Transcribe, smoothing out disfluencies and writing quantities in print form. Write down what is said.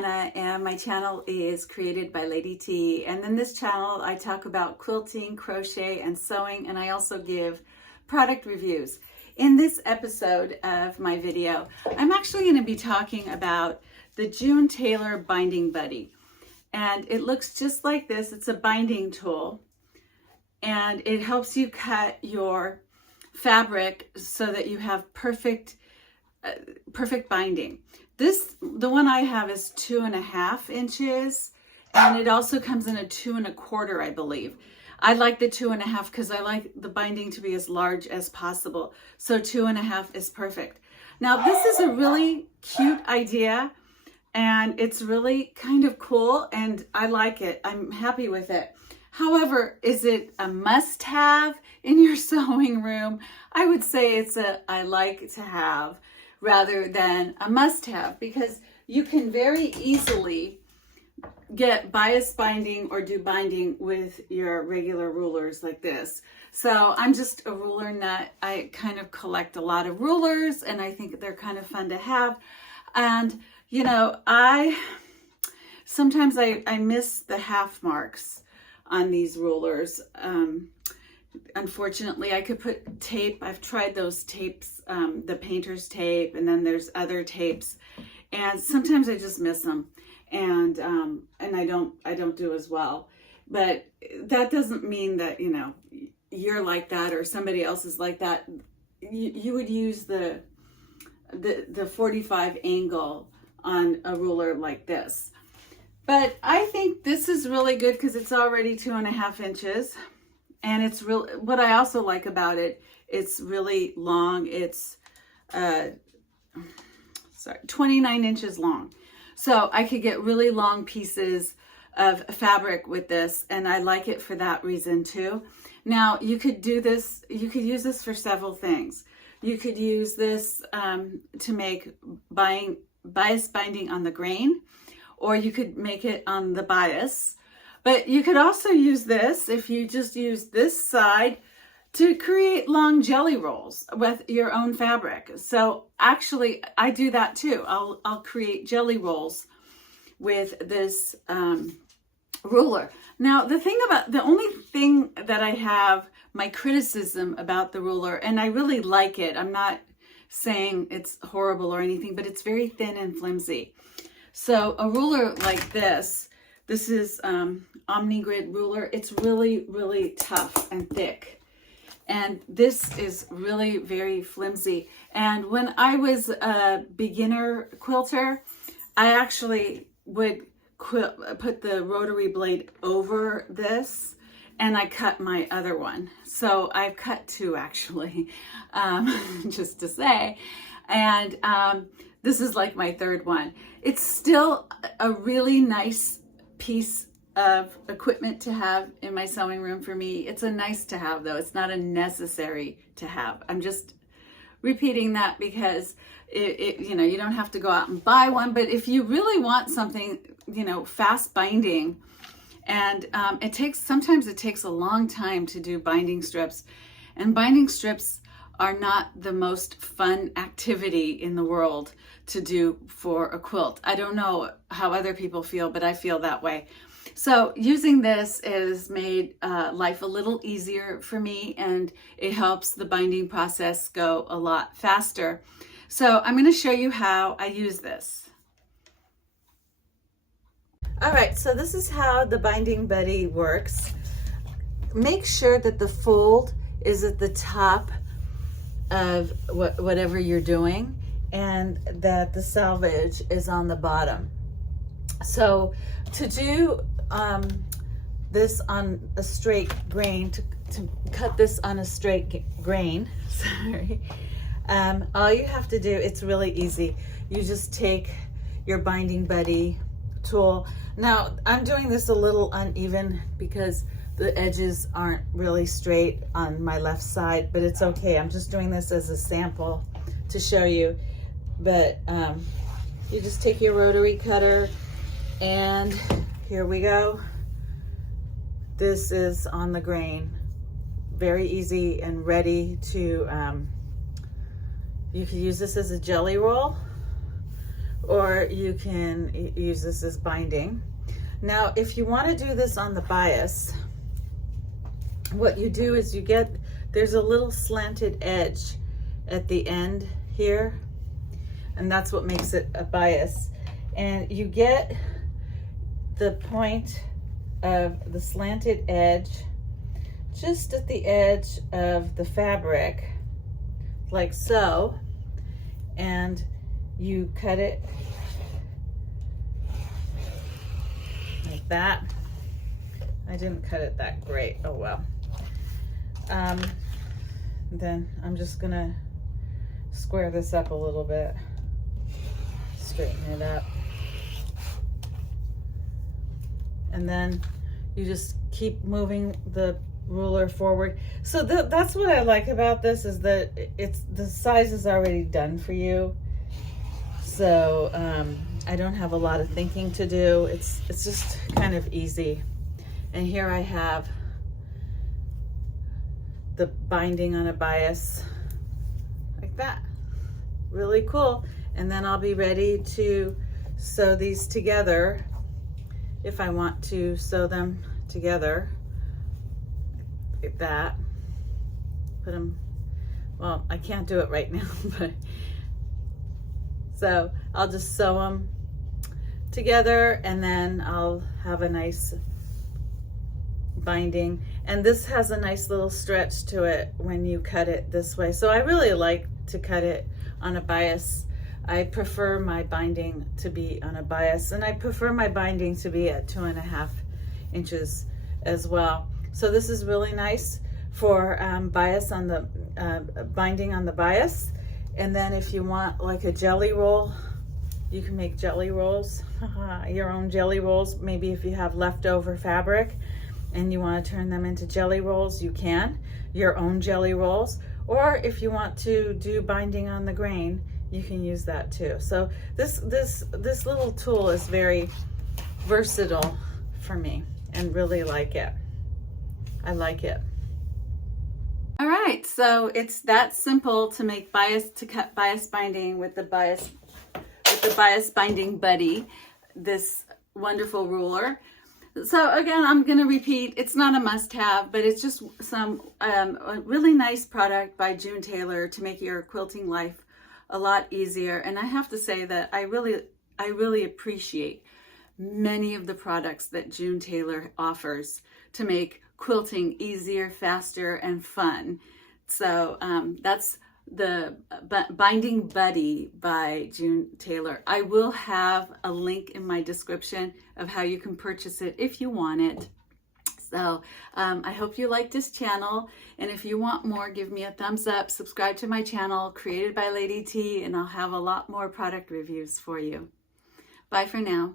Anna, and my channel is created by Lady T. And in this channel, I talk about quilting, crochet, and sewing, and I also give product reviews. In this episode of my video, I'm actually going to be talking about the June Tailor Binding Buddy. And it looks just like this. It's a binding tool, and it helps you cut your fabric so that you have perfect binding. The one I have is 2.5 inches, and it also comes in a 2 1/4, I believe. I like the 2.5 because I like the binding to be as large as possible. So 2.5 is perfect. Now this is a really cute idea, and it's really kind of cool, and I like it. I'm happy with it. However, is it a must-have in your sewing room? I would say it's a I like to have rather than a must-have, because you can very easily get bias binding or do binding with your regular rulers like this. So I'm just a ruler nut. I kind of collect a lot of rulers, and I think they're kind of fun to have. And you know, sometimes I miss the half marks on these rulers. Unfortunately, I could put tape. I've tried those tapes, the painter's tape, and then there's other tapes, and sometimes I just miss them, and I don't do as well. But that doesn't mean that, you know, you're like that or somebody else is like that. You would use the 45 angle on a ruler like this. But I think this is really good because it's already 2.5 inches. And it's real. What I also like about it, it's really long. It's 29 inches long. So I could get really long pieces of fabric with this, and I like it for that reason too. Now you could do this, you could use this for several things. You could use this to make bias binding on the grain, or you could make it on the bias. But you could also use this, if you just use this side, to create long jelly rolls with your own fabric. So actually, I do that too. I'll create jelly rolls with this ruler. Now, the only thing that I have my criticism about the ruler, and I really like it. I'm not saying it's horrible or anything, but it's very thin and flimsy. So a ruler like this is OmniGrid ruler. It's really, really tough and thick. And this is really very flimsy. And when I was a beginner quilter, I actually would put the rotary blade over this, and I cut my other one. So I've cut two actually, just to say. And this is like my third one. It's still a really nice piece of equipment to have in my sewing room for me. It's a nice to have though. It's not a necessary to have. I'm just repeating that because you know, you don't have to go out and buy one, but if you really want something, you know, fast binding, and sometimes it takes a long time to do binding strips, and binding strips are not the most fun activity in the world to do for a quilt. I don't know how other people feel, but I feel that way. So using this has made life a little easier for me, and it helps the binding process go a lot faster. So I'm going to show you how I use this. All right, so this is how the Binding Buddy works. Make sure that the fold is at the top of whatever you're doing, and that the selvage is on the bottom. So to do this on a straight grain, to cut this on a straight grain, sorry, all you have to do, it's really easy. You just take your Binding Buddy tool. Now I'm doing this a little uneven because the edges aren't really straight on my left side, but it's okay. I'm just doing this as a sample to show you. But you just take your rotary cutter, and here we go. This is on the grain. Very easy and ready to, you can use this as a jelly roll, or you can use this as binding. Now, if you want to do this on the bias, what you do is there's a little slanted edge at the end here, and that's what makes it a bias. And you get the point of the slanted edge just at the edge of the fabric, like so, and you cut it like that. I didn't cut it that great, oh well. Then I'm just gonna square this up a little bit, straighten it up. And then you just keep moving the ruler forward. So that's what I like about this, is that the size is already done for you. So I don't have a lot of thinking to do. It's just kind of easy. And here I have the binding on a bias like that. Really cool. And then I'll be ready to sew these together if I want to sew them together like that. Put them, well, I can't do it right now, but so I'll just sew them together, and then I'll have a nice binding. And this has a nice little stretch to it when you cut it this way. So I really like to cut it on a bias. I prefer my binding to be on a bias, and I prefer my binding to be at 2.5 inches as well. So this is really nice for bias on the binding on the bias. And then if you want like a jelly roll, you can make jelly rolls, your own jelly rolls. Maybe if you have leftover fabric and you want to turn them into jelly rolls, you can, your own jelly rolls. Or if you want to do binding on the grain, you can use that too. So this little tool is very versatile for me, and really like it. I like it. All right, so it's that simple to make cut bias binding with the bias binding buddy, this wonderful ruler. So again, I'm going to repeat, it's not a must-have, but it's just some a really nice product by June Tailor to make your quilting life a lot easier. And I have to say that I really appreciate many of the products that June Tailor offers to make quilting easier, faster, and fun. So that's the Binding Buddy by June Tailor. I will have a link in my description of how you can purchase it if you want it. So I hope you like this channel, and if you want more, give me a thumbs up, subscribe to my channel, created by Lady T, and I'll have a lot more product reviews for you. Bye for now.